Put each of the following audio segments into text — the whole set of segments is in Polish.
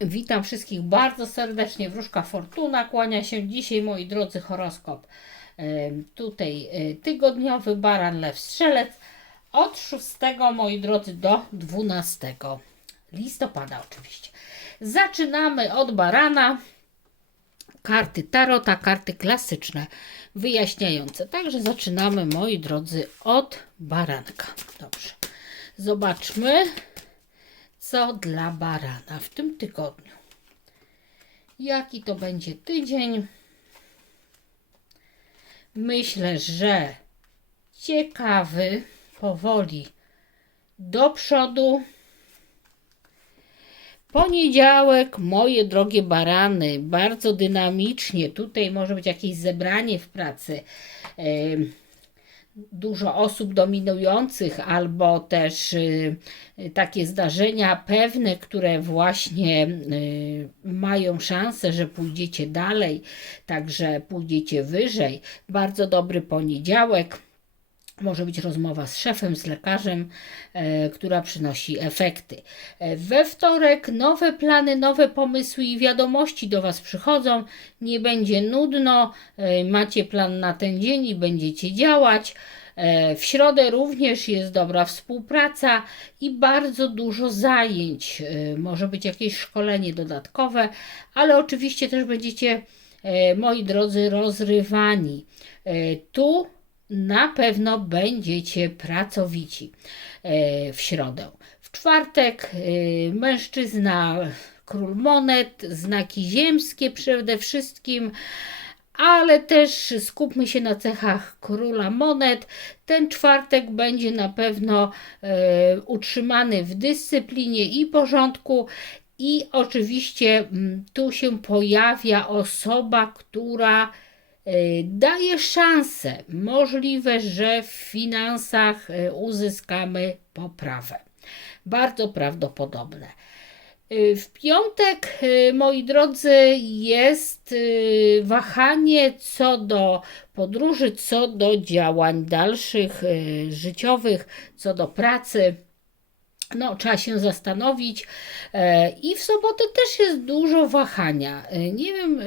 Witam wszystkich bardzo serdecznie. Wróżka Fortuna kłania się dzisiaj, moi drodzy, horoskop. em, Tutaj e, tygodniowy baran, lew, strzelec od 6, moi drodzy, do 12 listopada oczywiście. Zaczynamy od barana. Karty tarota, karty klasyczne, wyjaśniające. Także zaczynamy, moi drodzy, od baranka. Dobrze. Zobaczmy, co dla barana w tym tygodniu. Jaki to będzie tydzień? Myślę, że ciekawy, powoli do przodu. Poniedziałek, moje drogie barany, bardzo dynamicznie. Tutaj może być jakieś zebranie w pracy. Em, dużo osób dominujących, albo też y, takie zdarzenia pewne, które właśnie y, mają szansę, że pójdziecie dalej, także pójdziecie wyżej. Bardzo dobry poniedziałek. Może być rozmowa z szefem, z lekarzem, e, która przynosi efekty. E, we wtorek nowe plany, nowe pomysły i wiadomości do Was przychodzą. Nie będzie nudno, e, macie plan na ten dzień i będziecie działać. W środę również jest dobra współpraca i bardzo dużo zajęć. Może być jakieś szkolenie dodatkowe, ale oczywiście też będziecie, moi drodzy, rozrywani. Tu na pewno będziecie pracowici e, w środę. W czwartek e, mężczyzna, król monet, znaki ziemskie przede wszystkim, ale też skupmy się na cechach króla monet. Ten czwartek będzie na pewno e, utrzymany w dyscyplinie i porządku. I oczywiście mm, tu się pojawia osoba, która daje szansę. Możliwe, że w finansach e, uzyskamy poprawę. Bardzo prawdopodobne. Y, W piątek, moi drodzy, jest wahanie co do podróży, co do działań dalszych, życiowych, co do pracy. No, trzeba się zastanowić. E, I w sobotę też jest dużo wahania. E, Nie wiem, e,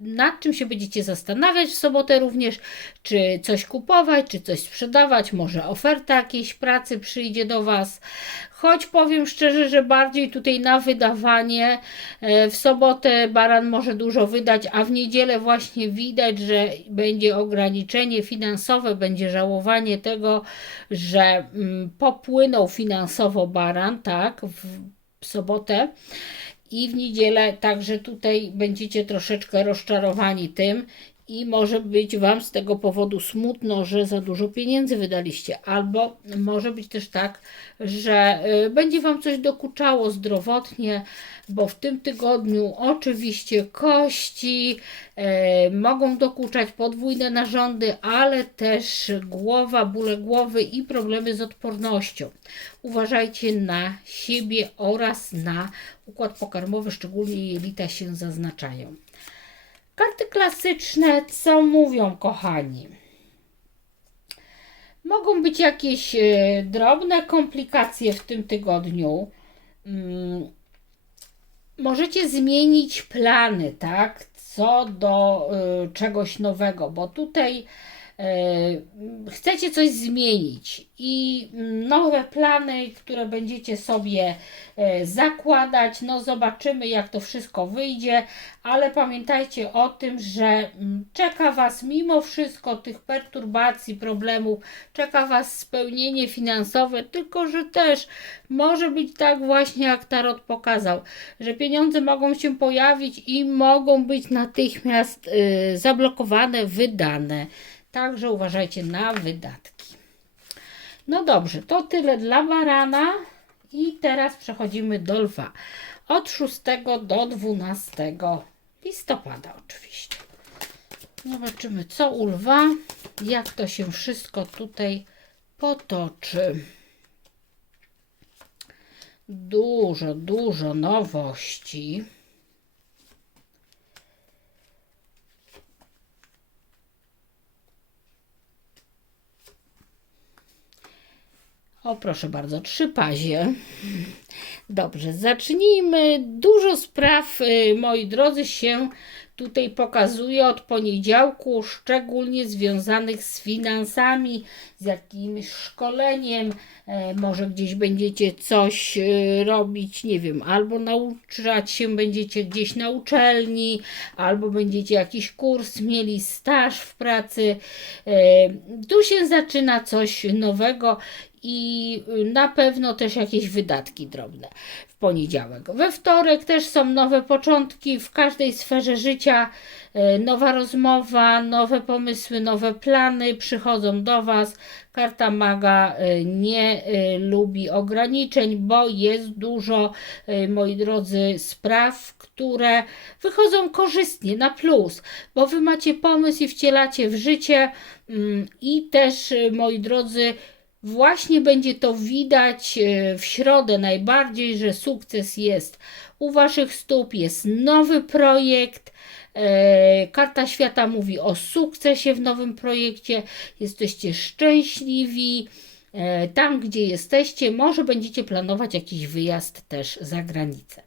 nad czym się będziecie zastanawiać w sobotę również, czy coś kupować, czy coś sprzedawać, może oferta jakiejś pracy przyjdzie do Was. Choć powiem szczerze, że bardziej tutaj na wydawanie. E, W sobotę baran może dużo wydać, a w niedzielę właśnie widać, że będzie ograniczenie finansowe, będzie żałowanie tego, że mm, popłynął finansowo baran, tak, w w sobotę i w niedzielę, także tutaj będziecie troszeczkę rozczarowani tym i może być Wam z tego powodu smutno, że za dużo pieniędzy wydaliście, albo może być też tak, że y, będzie Wam coś dokuczało zdrowotnie, bo w tym tygodniu oczywiście kości e, mogą dokuczać podwójne narządy, ale też głowa, bóle głowy i problemy z odpornością. Uważajcie na siebie oraz na układ pokarmowy, szczególnie jelita się zaznaczają. Karty klasyczne, co mówią, kochani? Mogą być jakieś e, drobne komplikacje w tym tygodniu. Mm, możecie zmienić plany, tak? Co do y, czegoś nowego, bo tutaj chcecie coś zmienić i nowe plany, które będziecie sobie y, zakładać, no zobaczymy jak to wszystko wyjdzie, ale pamiętajcie o tym, że mm, czeka Was mimo wszystko tych perturbacji, problemów, czeka Was spełnienie finansowe, tylko że też może być tak właśnie jak Tarot pokazał, że pieniądze mogą się pojawić i mogą być natychmiast y, zablokowane, wydane. Także uważajcie na wydatki. No dobrze, to tyle dla barana i teraz przechodzimy do lwa. Od 6 do 12 listopada oczywiście. Zobaczymy co u lwa, jak to się wszystko tutaj potoczy. Dużo, dużo nowości. O, proszę bardzo, trzy pazie. Dobrze, zacznijmy. Dużo spraw, y, moi drodzy, się tutaj pokazuje od poniedziałku, szczególnie związanych z finansami, z jakimś szkoleniem. E, Może gdzieś będziecie coś e, robić, nie wiem, albo nauczać się będziecie gdzieś na uczelni, albo będziecie jakiś kurs mieli, staż w pracy. E, Tu się zaczyna coś nowego i na pewno też jakieś wydatki drobne w poniedziałek. We wtorek też są nowe początki w każdej sferze życia, e, nowa rozmowa, nowe pomysły, nowe plany przychodzą do Was. Karta maga e, nie lubi ograniczeń, bo jest dużo, moi drodzy, spraw, które wychodzą korzystnie, na plus, bo Wy macie pomysł i wcielacie w życie mm, i też, moi drodzy, Właśnie będzie to widać e, w środę najbardziej, że sukces jest u Waszych stóp, jest nowy projekt. E, Karta świata mówi o sukcesie w nowym projekcie. Jesteście szczęśliwi. E, Tam, gdzie jesteście, może będziecie planować jakiś wyjazd też za granicę.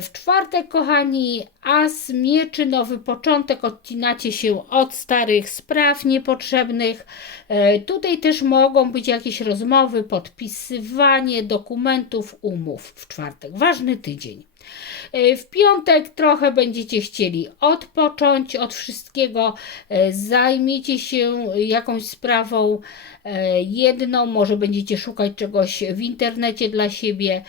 W czwartek, kochani, as mieczy, nowy początek, odcinacie się od starych spraw niepotrzebnych. E, Tutaj też mogą być jakieś rozmowy, podpisywanie dokumentów, umów w czwartek. Ważny tydzień. E, W piątek trochę będziecie chcieli odpocząć od wszystkiego, e, zajmiecie się jakąś sprawą jedną, może będziecie szukać czegoś w internecie dla siebie.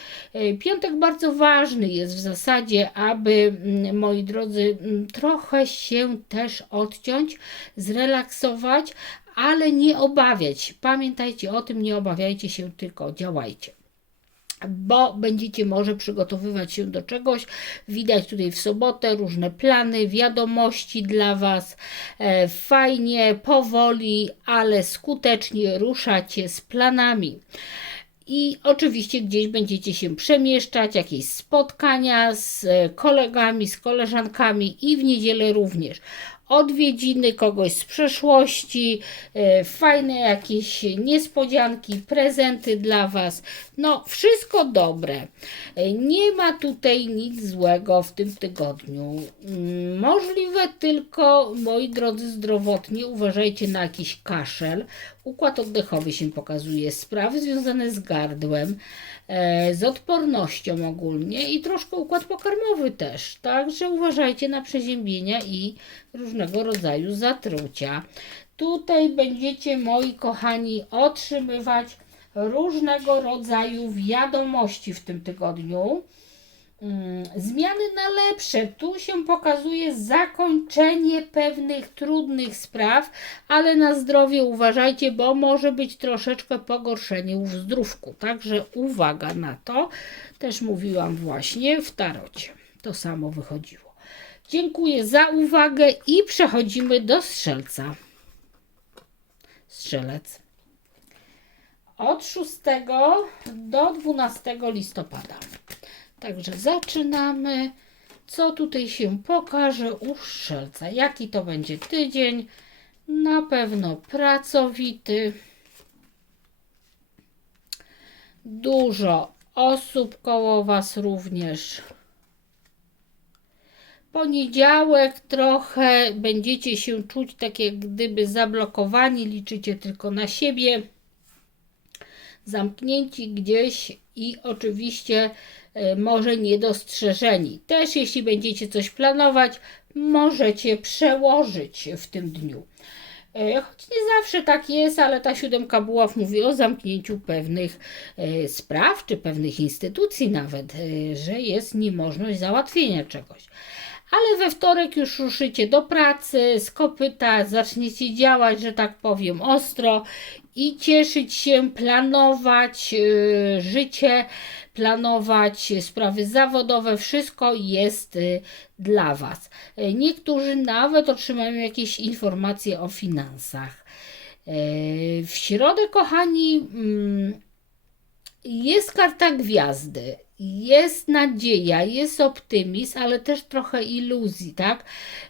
Piątek bardzo ważny jest w zasadzie, aby, mm, moi drodzy, mm, trochę się też odciąć, zrelaksować, ale nie obawiać. Pamiętajcie o tym, nie obawiajcie się, tylko działajcie bo będziecie może przygotowywać się do czegoś. Widać tutaj w sobotę różne plany, wiadomości dla Was. E, Fajnie, powoli, ale skutecznie ruszacie z planami. I oczywiście gdzieś będziecie się przemieszczać, jakieś spotkania z e, kolegami, z koleżankami i w niedzielę również. Odwiedziny kogoś z przeszłości, e, fajne jakieś niespodzianki, prezenty dla Was. No, wszystko dobre. E, Nie ma tutaj nic złego w tym tygodniu. Mm, Możliwe tylko, moi drodzy, zdrowotnie uważajcie na jakiś kaszel. Układ oddechowy się pokazuje, sprawy związane z gardłem, e, z odpornością ogólnie i troszkę układ pokarmowy też. Także uważajcie na przeziębienia i różnego rodzaju zatrucia. Tutaj będziecie, moi kochani, otrzymywać różnego rodzaju wiadomości w tym tygodniu. Mm, Zmiany na lepsze. Tu się pokazuje zakończenie pewnych trudnych spraw, ale na zdrowie uważajcie, bo może być troszeczkę pogorszenie w zdrówku. Także uwaga na to. Też mówiłam właśnie w tarocie. To samo wychodziło. Dziękuję za uwagę i przechodzimy do strzelca. Strzelec. Od 6 do 12 listopada. Także zaczynamy. Co tutaj się pokaże u strzelca? Jaki to będzie tydzień? Na pewno pracowity. Dużo osób koło Was również. Poniedziałek trochę będziecie się czuć tak jak gdyby zablokowani, liczycie tylko na siebie, zamknięci gdzieś i oczywiście może niedostrzeżeni. Też jeśli będziecie coś planować, możecie przełożyć w tym dniu. E, Choć nie zawsze tak jest, ale ta siódemka buław mówi o zamknięciu pewnych e, spraw, czy pewnych instytucji nawet, e, że jest niemożność załatwienia czegoś. Ale we wtorek już ruszycie do pracy, z kopyta, zaczniecie działać, że tak powiem, ostro i cieszyć się, planować życie, planować sprawy zawodowe, wszystko jest e, dla Was. E, Niektórzy nawet otrzymają jakieś informacje o finansach. E, W środę, kochani, mm, jest karta gwiazdy jest nadzieja, jest optymizm, ale też trochę iluzji, tak?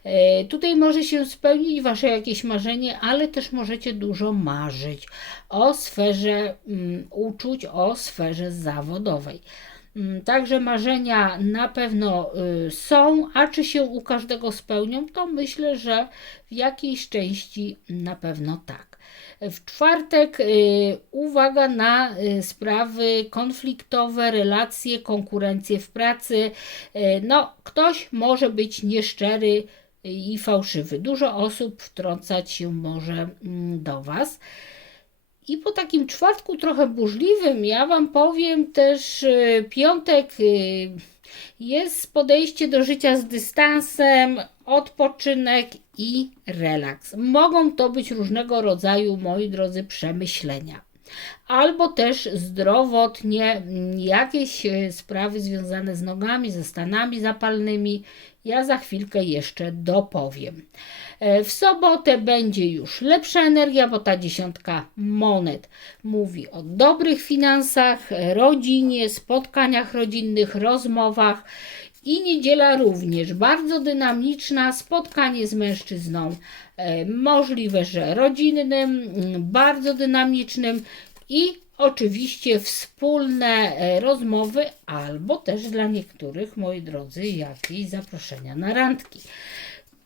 E, tutaj może się spełnić Wasze jakieś marzenie, ale też możecie dużo marzyć o sferze mm, uczuć, o sferze zawodowej. Mm, Także marzenia na pewno y, są, a czy się u każdego spełnią, to myślę, że w jakiejś części na pewno tak. W czwartek y, uwaga na y, sprawy konfliktowe, relacje, konkurencje w pracy. Y, no, ktoś może być nieszczery i fałszywy. Dużo osób wtrącać się może mm, do Was. I po takim czwartku trochę burzliwym, ja Wam powiem też, piątek jest podejście do życia z dystansem, odpoczynek i relaks. Mogą to być różnego rodzaju, moi drodzy, przemyślenia. Albo też zdrowotnie jakieś y, sprawy związane z nogami, ze stanami zapalnymi. Ja za chwilkę jeszcze dopowiem. E, W sobotę będzie już lepsza energia, bo ta dziesiątka monet mówi o dobrych finansach, rodzinie, spotkaniach rodzinnych, rozmowach. I niedziela również bardzo dynamiczna, spotkanie z mężczyzną, e, możliwe, że rodzinnym, mm, bardzo dynamicznym i oczywiście wspólne e, rozmowy, albo też dla niektórych, moi drodzy, jakieś zaproszenia na randki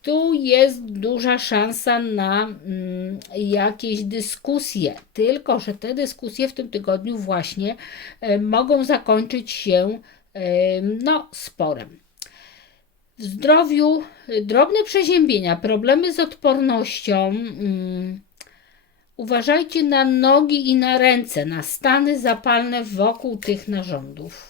tu jest duża szansa na mm, jakieś dyskusje, tylko że te dyskusje w tym tygodniu właśnie e, mogą zakończyć się e, no, sporem. W zdrowiu e, drobne przeziębienia, problemy z odpornością. Mm, uważajcie na nogi i na ręce, na stany zapalne wokół tych narządów.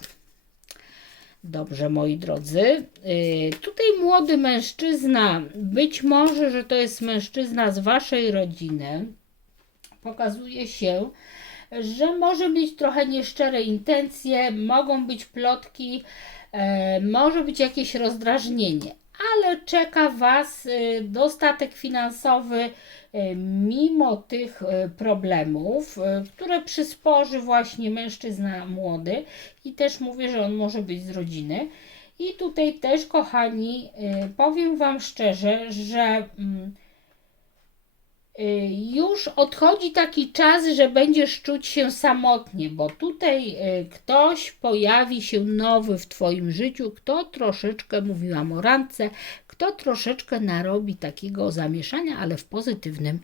Dobrze, moi drodzy. Yy, Tutaj młody mężczyzna, być może, że to jest mężczyzna z waszej rodziny, pokazuje się, że może mieć trochę nieszczere intencje, mogą być plotki, e, może być jakieś rozdrażnienie, ale czeka Was e, dostatek finansowy mimo tych e, problemów, e, które przysporzy właśnie mężczyzna młody i też mówię, że on może być z rodziny. I tutaj też, kochani, e, powiem Wam szczerze, że mm, już odchodzi taki czas, że będziesz czuć się samotnie, bo tutaj y, ktoś pojawi się nowy w Twoim życiu, kto troszeczkę, mówiłam o randce, kto troszeczkę narobi takiego zamieszania, ale w pozytywnym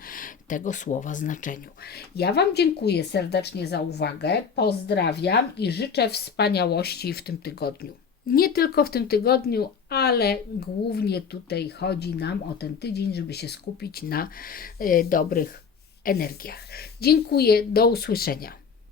tego słowa znaczeniu. Ja Wam dziękuję serdecznie za uwagę, pozdrawiam i życzę wspaniałości w tym tygodniu. Nie tylko w tym tygodniu, ale głównie tutaj chodzi nam o ten tydzień, żeby się skupić na y, dobrych energiach. Dziękuję, do usłyszenia.